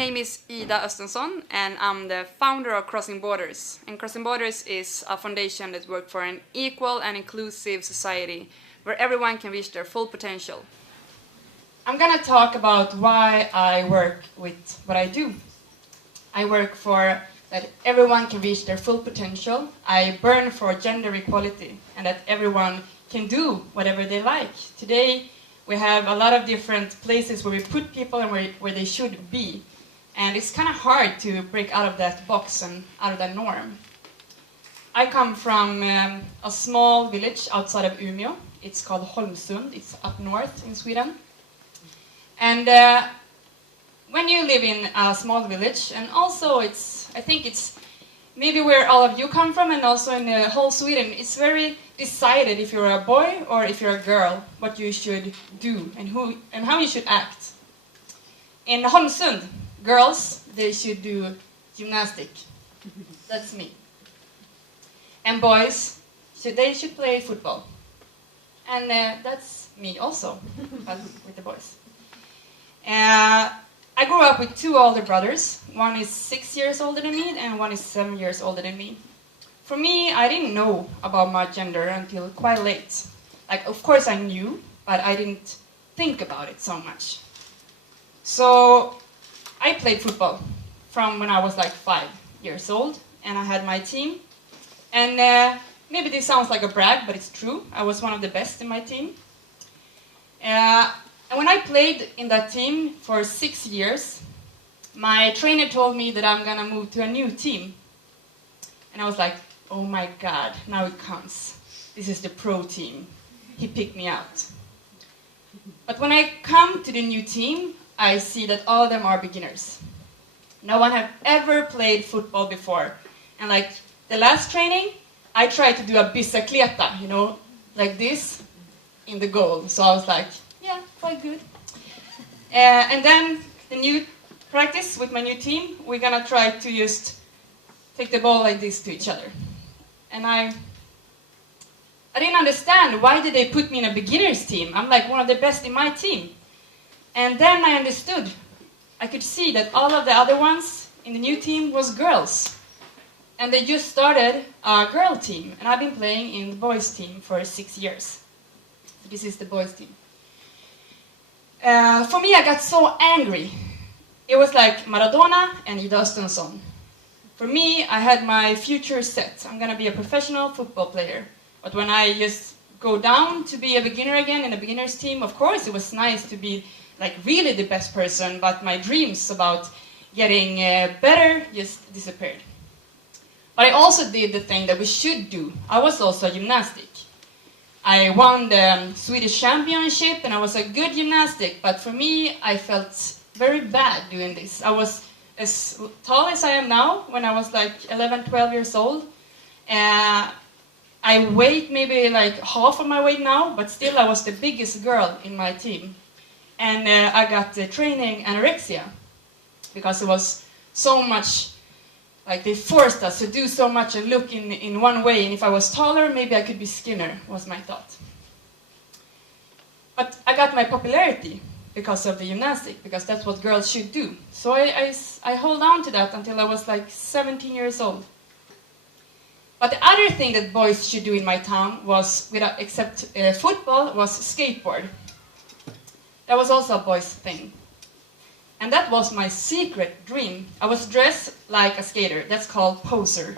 name is Östensson, and I'm the founder of Crossing Borders. And Crossing Borders is a foundation that works for an equal and inclusive society where everyone can reach their full potential. I'm gonna talk about why I work with what I do. I work for that everyone can reach their full potential. I burn for gender equality and that everyone can do whatever they like. Today, we have a lot of different places where we put people and where they should be. And it's kind of hard to break out of that box and out of that norm. I come from a small village outside of Umeå. It's called Holmsund. It's up north in Sweden. And when you live in a small village, and also I think it's maybe where all of you come from, and also in the whole Sweden, it's very decided if you're a boy or if you're a girl, what you should do and how you should act. In Holmsund, girls, they should do gymnastic. That's me. And boys, they should play football. And that's me also, but with the boys. I grew up with two older brothers. One is 6 years older than me, and one is 7 years older than me. For me, I didn't know about my gender until quite late. Like, of course I knew, but I didn't think about it so much. So, I played football from when I was like 5 years old, and I had my team. And maybe this sounds like a brag, but it's true. I was one of the best in my team. And when I played in that team for 6 years, my trainer told me that I'm gonna move to a new team. And I was like, oh my God, now it comes. This is the pro team. He picked me out. But when I come to the new team, I see that all of them are beginners. No one have ever played football before. And like the last training, I tried to do a bicicleta, you know, like this in the goal. So I was like, yeah, quite good. And then the new practice with my new team, we're gonna try to just take the ball like this to each other. And I didn't understand, why did they put me in a beginner's team? I'm like one of the best in my team. And then I understood. I could see that all of the other ones in the new team was girls. And they just started a girl team. And I've been playing in the boys team for 6 years. This is the boys team. For me, I got so angry. It was like Maradona and Idastensson. For me, I had my future set. I'm gonna be a professional football player. But when I just go down to be a beginner again in a beginner's team, of course, it was nice to be like really the best person, but my dreams about getting better just disappeared. But I also did the thing that we should do. I was also a gymnastic. I won the Swedish championship and I was a good gymnastic, but for me, I felt very bad doing this. I was as tall as I am now when I was like 11, 12 years old. I weighed maybe like half of my weight now, but still I was the biggest girl in my team. And I got training anorexia because it was so much. Like they forced us to do so much and look in one way, and if I was taller, maybe I could be skinner, was my thought. But I got my popularity because of the gymnastic, because that's what girls should do. So I hold on to that until I was like 17 years old. But the other thing that boys should do in my town was, except football, was skateboard. That was also a boys' thing. And that was my secret dream. I was dressed like a skater. That's called poser.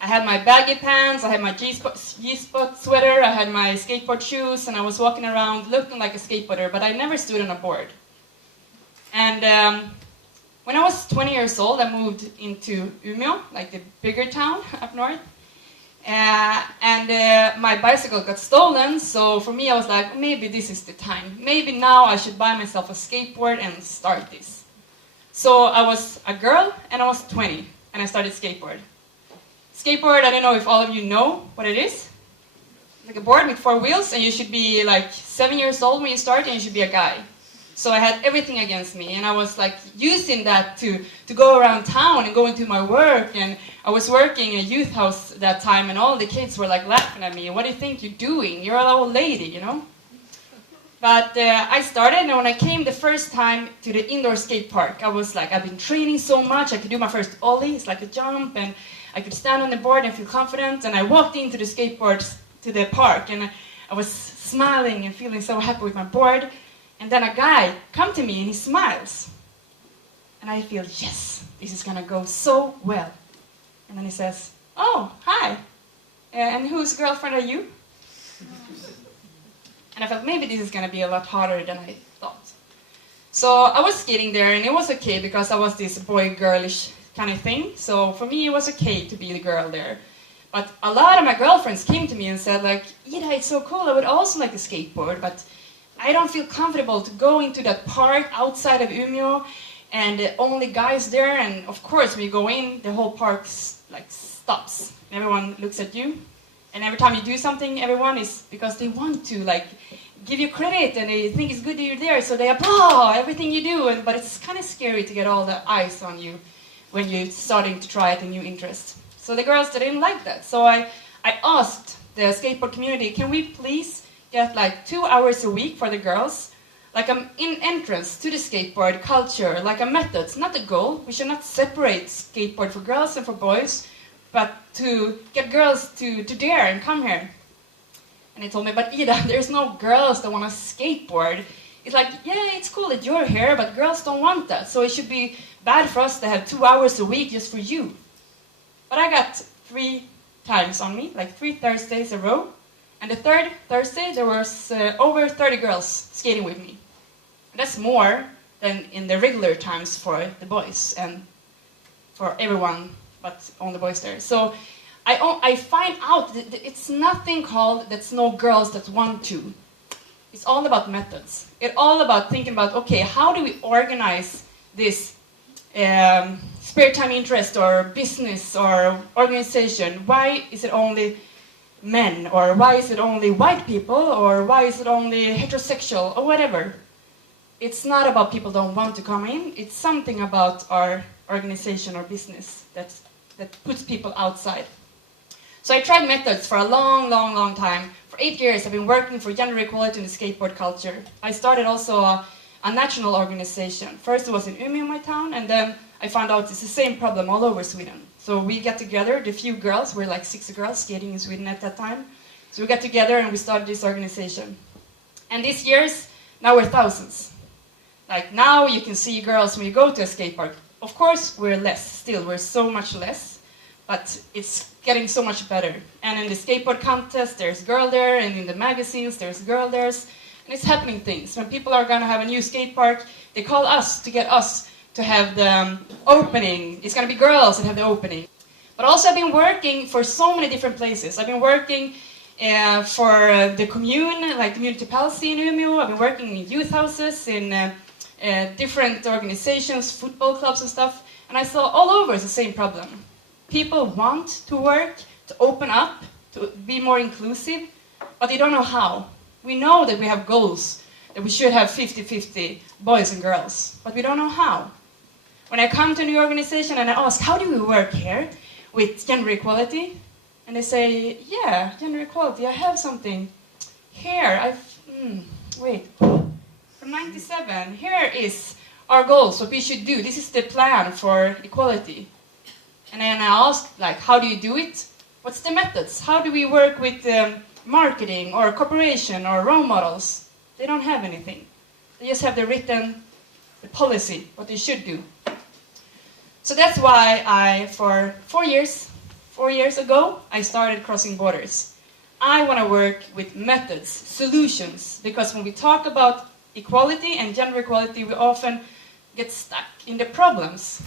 I had my baggy pants, I had my G-spot sweater, I had my skateboard shoes, and I was walking around looking like a skateboarder, but I never stood on a board. And when I was 20 years old, I moved into Umeå, like the bigger town up north. My bicycle got stolen, so for me I was like, maybe this is the time. Maybe now I should buy myself a skateboard and start this. So I was a girl and I was 20 and I started skateboard. Skateboard, I don't know if all of you know what it is. Like a board with 4 wheels, and you should be like 7 years old when you start and you should be a guy. So I had everything against me, and I was like using that to go around town and go into my work. And I was working in a youth house that time, and all the kids were like laughing at me. What do you think you're doing? You're an old lady, you know? But I started, and when I came the first time to the indoor skate park, I was like, I've been training so much, I could do my first ollie, it's like a jump, and I could stand on the board and feel confident, and I walked into the skateboards to the park, and I was smiling and feeling so happy with my board, and then a guy come to me and he smiles. And I feel, yes, this is gonna go so well. And then he says, oh, hi, and whose girlfriend are you? And I felt maybe this is gonna be a lot harder than I thought. So I was skating there, and it was okay because I was this boy-girlish kind of thing. So for me, it was okay to be the girl there. But a lot of my girlfriends came to me and said, like, Ida, it's so cool, I would also like to skateboard, but I don't feel comfortable to go into that park outside of Umeå, and only guys there, and of course, when you go in, the whole park like stops. Everyone looks at you, and every time you do something, everyone is, because they want to, like, give you credit, and they think it's good that you're there, so they applaud everything you do, but it's kind of scary to get all the eyes on you when you're starting to try out a new interest. So the girls, they didn't like that. So I asked the skateboard community, can we please get like 2 hours a week for the girls? Like an entrance to the skateboard culture, like a method, not a goal. We should not separate skateboard for girls and for boys, but to get girls to dare and come here. And they told me, but Ida, there's no girls that want to skateboard. It's like, yeah, it's cool that you're here, but girls don't want that. So it should be bad for us to have 2 hours a week just for you. But I got 3 times on me, like 3 Thursdays in a row. And the third Thursday, there was over 30 girls skating with me. And that's more than in the regular times for the boys and for everyone, but only boys there. So I find out that it's nothing called that's no girls that want to. It's all about methods. It's all about thinking about, okay, how do we organize this spare time interest or business or organization? Why is it only men? Or why is it only white people? Or why is it only heterosexual? Or whatever. It's not about people don't want to come in. It's something about our organization or business that puts people outside. So I tried methods for a long time. For 8 years, I've been working for gender equality in the skateboard culture. I started also a national organization. First it was in Umeå, my town, and then I found out it's the same problem all over Sweden. So we got together, the few girls, we're like 6 girls skating in Sweden at that time. So we got together and we started this organization. And these years, now we're thousands. Like now you can see girls when you go to a skate park. Of course, we're less still, we're so much less, but it's getting so much better. And in the skateboard contest, there's girl there, and in the magazines, there's girl there. And it's happening things. When people are going to have a new skate park, they call us to get us to have the opening. It's going to be girls that have the opening. But also I've been working for so many different places. I've been working for the commune, like the municipality in Umeå. I've been working in youth houses, in different organizations, football clubs and stuff. And I saw all over it's the same problem. People want to work, to open up, to be more inclusive, but they don't know how. We know that we have goals, that we should have 50-50 boys and girls, but we don't know how. When I come to a new organization and I ask, how do we work here with gender equality? And they say, yeah, gender equality, I have something here. Wait, from 97, here is our goals, what we should do. This is the plan for equality. And then I ask, like, how do you do it? What's the methods? How do we work with marketing or cooperation or role models? They don't have anything. They just have the written the policy, what they should do. So that's why I, for 4 years ago, I started Crossing Borders. I want to work with methods, solutions, because when we talk about equality and gender equality, we often get stuck in the problems.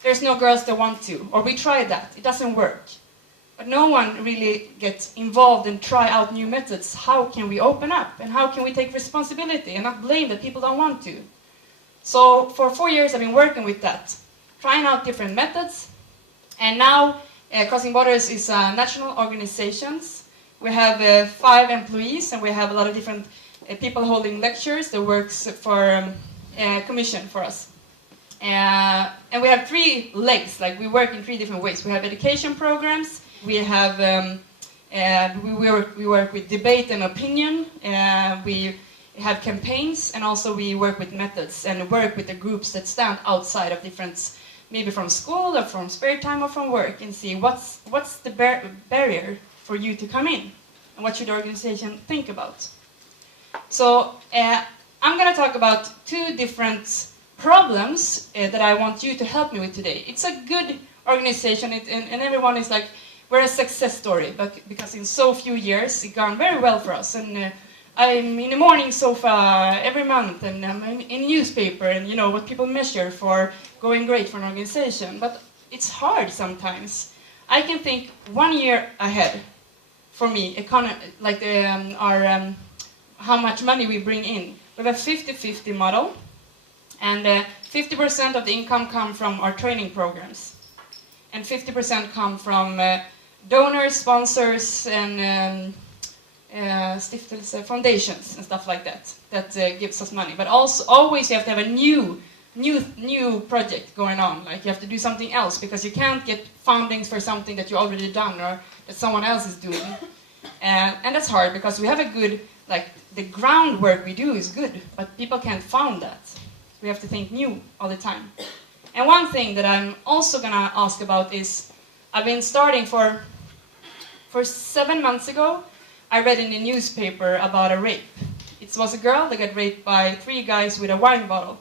There's no girls that want to, or we tried that, it doesn't work. But no one really gets involved and try out new methods. How can we open up? And how can we take responsibility and not blame that people don't want to? So for 4 years I've been working with that, trying out different methods. And now Crossing Borders is a national organization. We have 5 employees and we have a lot of different people holding lectures that works for commission for us. And we have 3 legs, like we work in 3 different ways. We have education programs, we have we work with debate and opinion, we have campaigns, and also we work with methods and work with the groups that stand outside of different, maybe from school or from spare time or from work, and see what's the barrier for you to come in, and what should the organization think about. So I'm going to talk about 2 different problems that I want you to help me with today. It's a good organization, and everyone is like, we're a success story, but because in so few years it's gone very well for us. And I'm in the morning sofa every month, and I'm in newspaper, and you know what people measure for going great for an organization. But it's hard sometimes. I can think 1 year ahead for me, like how much money we bring in. We have a 50-50 model, and 50% of the income come from our training programs, and 50% come from donors, sponsors, and stiftelse, foundations, and stuff like that. That gives us money. But also, always you have to have a new project going on. Like you have to do something else, because you can't get fundings for something that you already done or that someone else is doing. And that's hard, because we have a good, like the groundwork we do is good, but people can't found that. We have to think new all the time. And one thing that I'm also gonna ask about is, I've been starting for 7 months ago, I read in the newspaper about a rape. It was a girl that got raped by 3 guys with a wine bottle.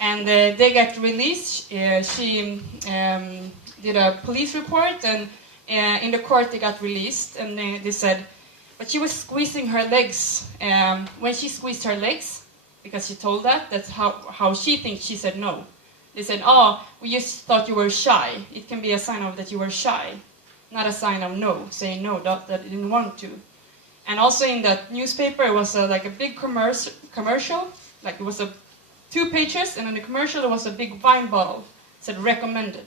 And they got released. She did a police report, and in the court they got released. And they said, but she was squeezing her legs. When she squeezed her legs, because she told that's how she thinks, she said no. They said, oh, we just thought you were shy. It can be a sign of that you were shy, not a sign of no, saying no, that you didn't want to. And also in that newspaper, it was like a big commercial, like it was 2 pages, and in the commercial there was a big wine bottle. It said recommended.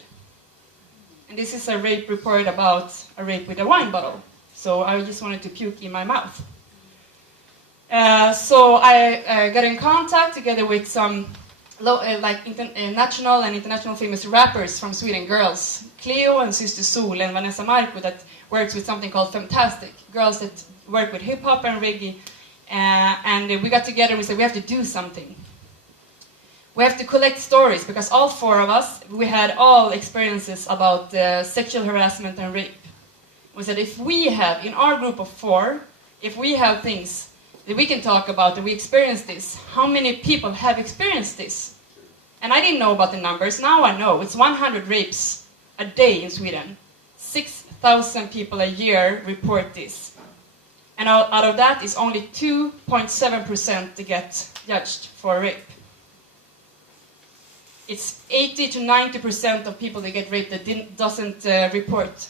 And this is a rape report about a rape with a wine bottle. So I just wanted to puke in my mouth. So I got in contact together with some national and international famous rappers from Sweden, girls, Cleo and Sister Sol and Vanessa Marco, that works with something called Fantastic, girls that work with hip-hop and reggae, and we got together and we said we have to do something. We have to collect stories, because all 4 of us, we had all experiences about sexual harassment and rape. We said if we have, in our group of 4, if we have things that we can talk about, that we experience this, how many people have experienced this? And I didn't know about the numbers, now I know. It's 100 rapes a day in Sweden. 6,000 people a year report this. And out of that is only 2.7% to get judged for rape. It's 80 to 90% of people that get raped that doesn't report.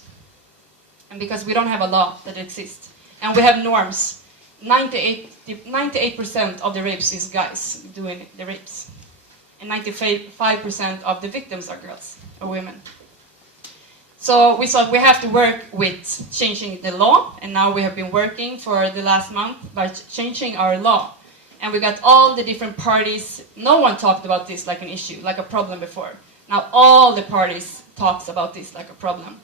And because we don't have a law that exists. And we have norms. 98% of the rapes is guys doing the rapes. And 95% of the victims are girls or women. So we thought we have to work with changing the law, and now we have been working for the last month by changing our law. And we got all the different parties. No one talked about this like an issue, like a problem before. Now all the parties talks about this like a problem.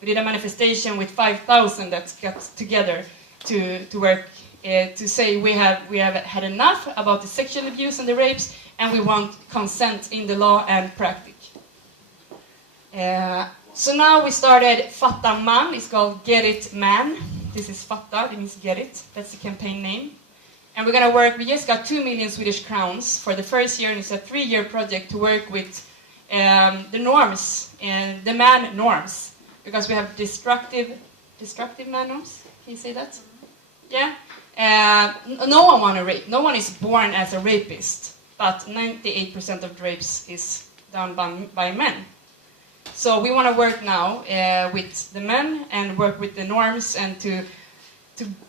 We did a manifestation with 5,000 that got together to work to say we have had enough about the sexual abuse and the rapes, and we want consent in the law and practice. So now we started FATTA Man. It's called Get It Man. This is FATTA, it means get it. That's the campaign name. And we're going to work, we just got 2 million Swedish crowns for the first year, and it's a 3-year project to work with the norms, and the man norms. Because we have destructive man norms. Can you say that? Yeah? No one wants to rape. No one is born as a rapist. But 98% of rapes is done by men. So we want to work now with the men and work with the norms, and to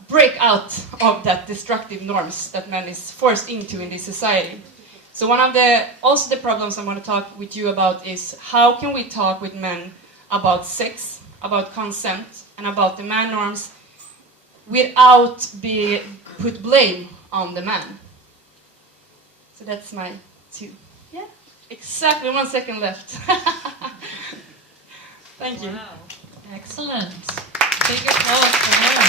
break out of that destructive norms that man is forced into in this society. So one of the problems I want to talk with you about is how can we talk with men about sex, about consent, and about the man norms without put blame on the man. So that's my 2. Yeah, exactly 1 second left. Thank you. Wow, excellent. Big applause for her.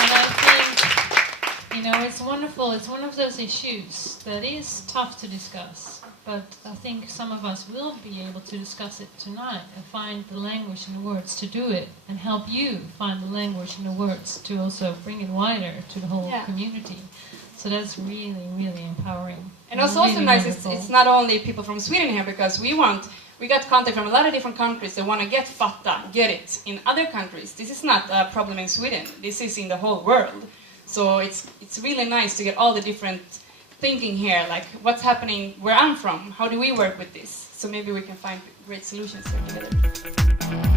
And I think wonderful. It's one of those issues that is tough to discuss, but I think some of us will be able to discuss it tonight and find the language and the words to do it, and help you find the language and the words to also bring it wider to the whole community. So that's really, really empowering. And also nice, it's not only people from Sweden here, because we got contact from a lot of different countries that want to get FATTA, get it, in other countries. This is not a problem in Sweden, this is in the whole world. So it's really nice to get all the different thinking here, like what's happening where I'm from, how do we work with this? So maybe we can find great solutions here together.